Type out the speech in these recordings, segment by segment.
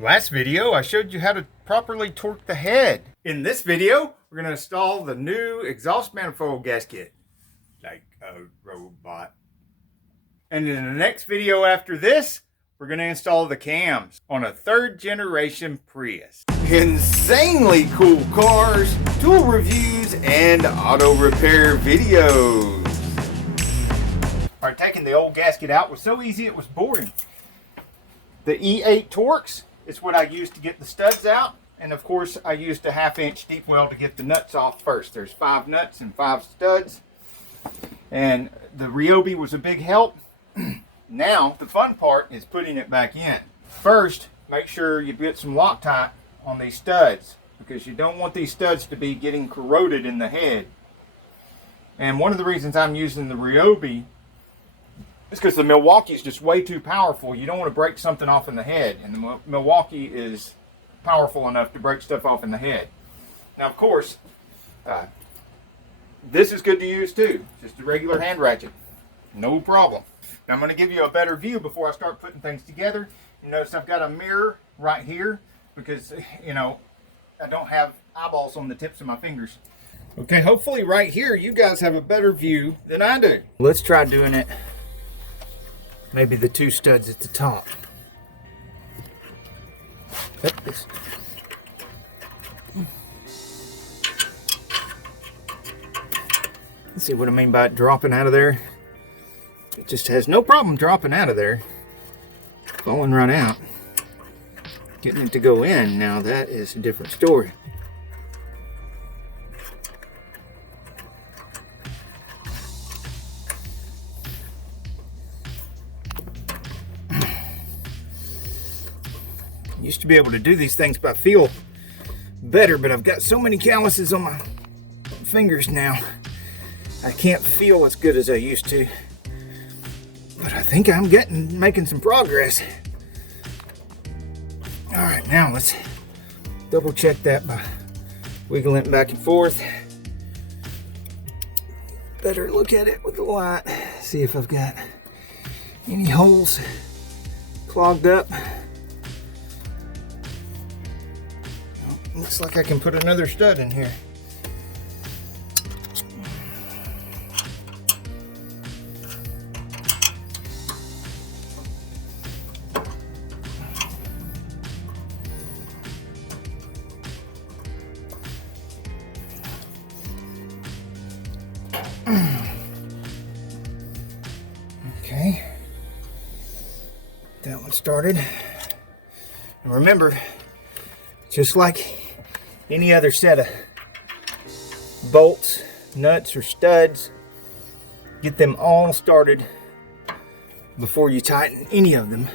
Last video, I showed you how to properly torque the head. In this video, we're going to install the new exhaust manifold gasket. Like a robot. And in the next video after this, we're going to install the cams on a 3rd generation Prius. Insanely cool cars, tool reviews, and auto repair videos. Alright, taking the old gasket out was so easy it was boring. The E8 Torx is what I used to get the studs out, and of course I used a 1/2 inch deep well to get the nuts off first. There's 5 nuts and 5 studs, and the Ryobi was a big help. Now the fun part is putting it back in. First, make sure you get some Loctite on these studs, because you don't want these studs to be getting corroded in the head. And one of the reasons I'm using the Ryobi is because the Milwaukee is just way too powerful. You don't want to break something off in the head, and the Milwaukee is powerful enough to break stuff off in the head. Now, of course, this is good to use too. Just a regular hand ratchet, no problem. Now, I'm going to give you a better view before I start putting things together. You notice I've got a mirror right here because, you know, I don't have eyeballs on the tips of my fingers. Okay, hopefully right here you guys have a better view than I do. Let's try doing it. Maybe the 2 studs at the top. Let's see what I mean by it dropping out of there. It just has no problem dropping out of there. Falling right out. Getting it to go in, now that is a different story. Used to be able to do these things by feel better, but I've got so many calluses on my fingers now. I can't feel as good as I used to. But I think I'm making some progress. All right, now let's double check that by wiggling it back and forth. Better look at it with the light. See if I've got any holes clogged up. Looks like I can put another stud in here. Okay. That one started. And remember, just like any other set of bolts, nuts, or studs, get them all started before you tighten any of them.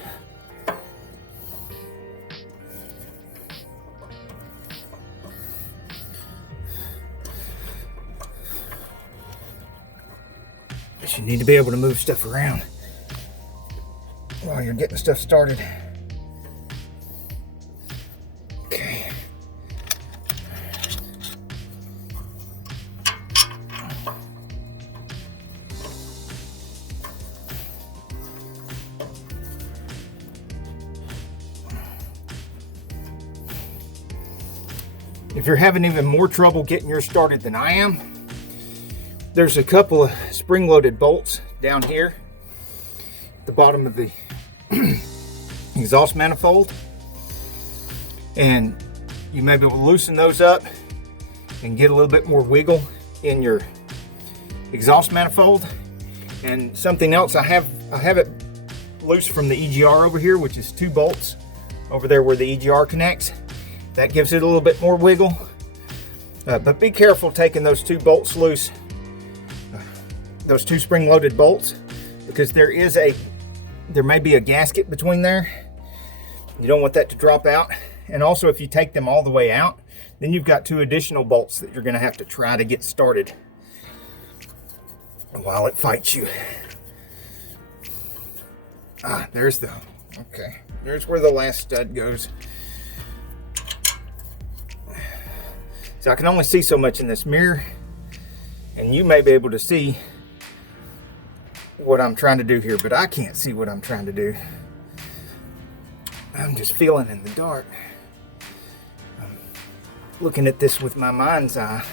But you need to be able to move stuff around while you're getting stuff started. If you're having even more trouble getting yours started than I am, there's a couple of spring-loaded bolts down here at the bottom of the exhaust manifold, and you may be able to loosen those up and get a little bit more wiggle in your exhaust manifold. And something else, I have it loose from the EGR over here, which is 2 bolts over there where the EGR connects. That gives it a little bit more wiggle, but be careful taking those 2 bolts loose, those 2 spring-loaded bolts, because there may be a gasket between there. You don't want that to drop out. And also, if you take them all the way out, then you've got 2 additional bolts that you're going to have to try to get started while it fights you. There's where the last stud goes. So I can only see so much in this mirror, and you may be able to see what I'm trying to do here, but I can't see what I'm trying to do. I'm just feeling in the dark. I'm looking at this with my mind's eye.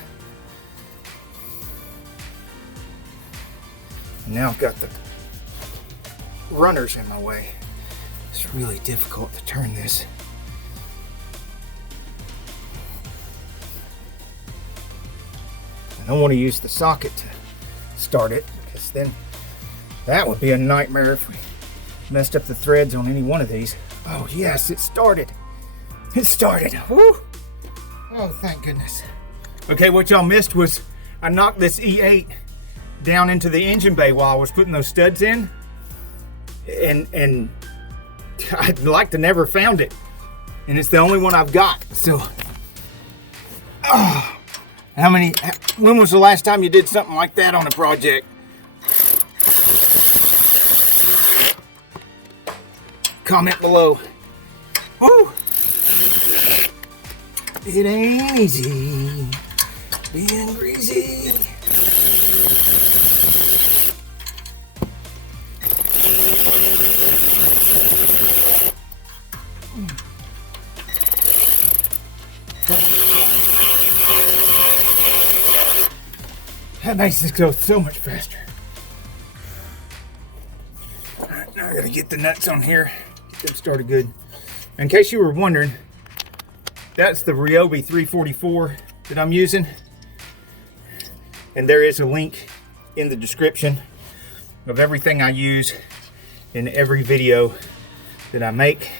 And now I've got the runners in my way. It's really difficult to turn this. I don't want to use the socket to start it, because then that would be a nightmare if we messed up the threads on any one of these. Oh yes, it started. It started. Woo! Oh, thank goodness. Okay, what y'all missed was I knocked this E8 down into the engine bay while I was putting those studs in, and I'd like to never found it, and it's the only one I've got. So, when was the last time you did something like that on a project? Comment below. Woo! It ain't easy being greasy. That makes this go so much faster. Alright, now I gotta get the nuts on here. Get them started good. In case you were wondering, that's the Ryobi 344 that I'm using. And there is a link in the description of everything I use in every video that I make.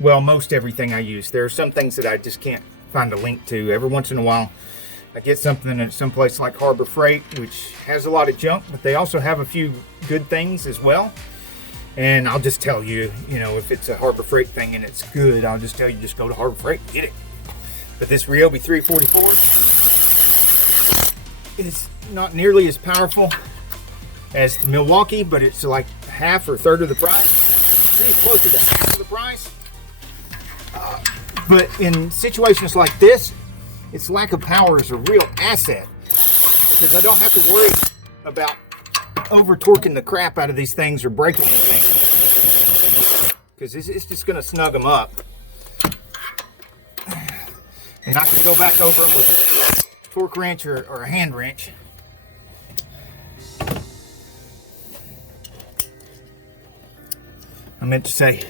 Well, most everything I use. There are some things that I just can't find a link to. Every once in a while, I get something at some place like Harbor Freight, which has a lot of junk, but they also have a few good things as well. And I'll just tell you, you know, if it's a Harbor Freight thing and it's good, I'll just tell you, just go to Harbor Freight and get it. But this Ryobi 344 is not nearly as powerful as the Milwaukee, but it's like half or third of the price. Pretty closer to half of the price. But in situations like this, its lack of power is a real asset, because I don't have to worry about over torquing the crap out of these things or breaking anything, because it's just going to snug them up. And I can go back over them with a torque wrench or a hand wrench. I meant to say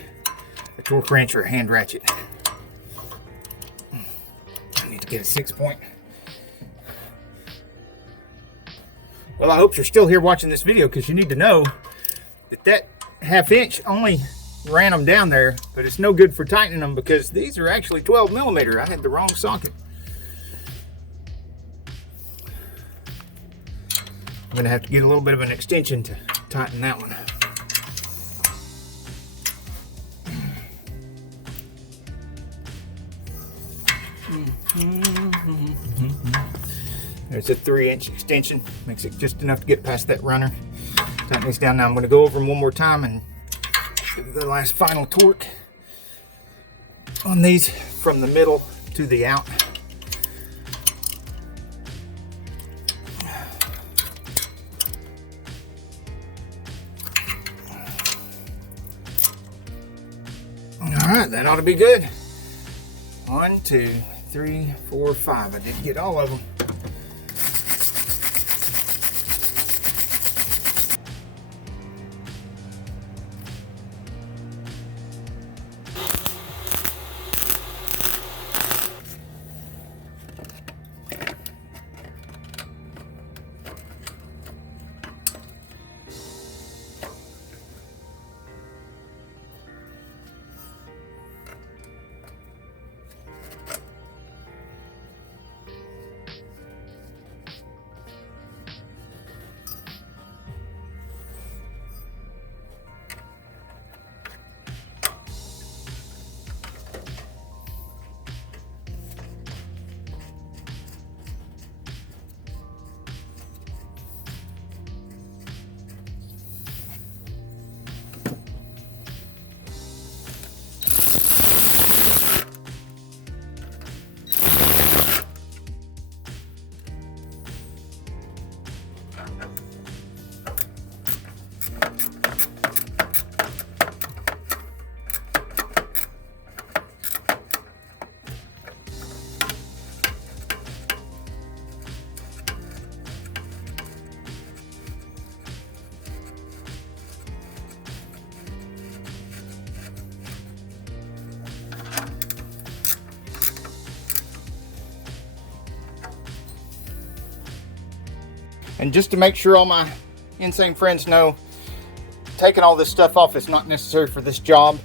a torque wrench or a hand ratchet. I need to get a 6-point. Well, I hope you're still here watching this video, because you need to know that that 1/2 inch only ran them down there, but it's no good for tightening them, because these are actually 12mm. I had the wrong socket. I'm gonna have to get a little bit of an extension to tighten that one. There's a 3-inch extension, makes it just enough to get past that runner. Tighten these down now. I'm going to go over them one more time and give the last final torque on these from the middle to the out. Alright, that ought to be good. 1, 2, 3, 4, 5. I didn't get all of them. And just to make sure all my insane friends know, taking all this stuff off is not necessary for this job.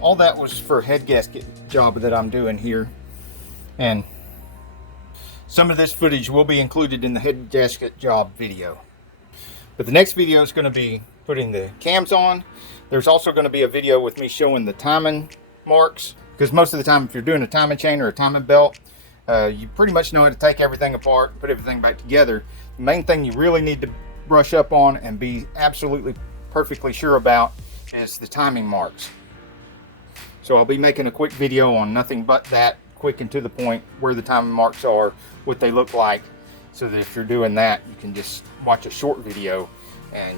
All that was for a head gasket job that I'm doing here. And some of this footage will be included in the head gasket job video. But the next video is going to be putting the cams on. There's also going to be a video with me showing the timing marks, because most of the time if you're doing a timing chain or a timing belt, you pretty much know how to take everything apart, put everything back together. The main thing you really need to brush up on and be absolutely perfectly sure about is the timing marks. So I'll be making a quick video on nothing but that, quick and to the point, where the timing marks are, what they look like, so that if you're doing that, you can just watch a short video and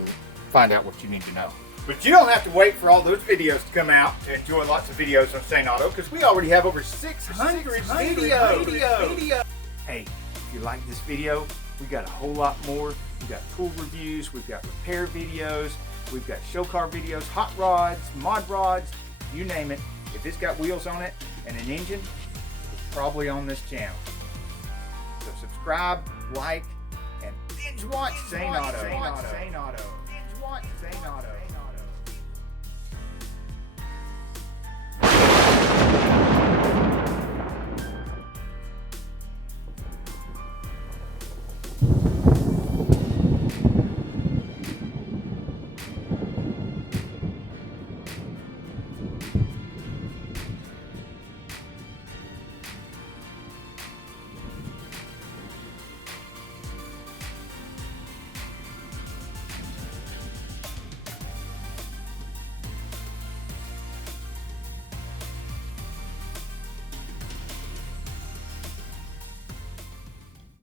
find out what you need to know. But you don't have to wait for all those videos to come out to enjoy lots of videos on St. Auto, because we already have over 600 videos. Hey, if you like this video, we got a whole lot more. We've got tool reviews, we've got repair videos, we've got show car videos, hot rods, mod rods, you name it. If it's got wheels on it and an engine, it's probably on this channel. So subscribe, like, and binge watch St. Auto. Binge watch St. Auto.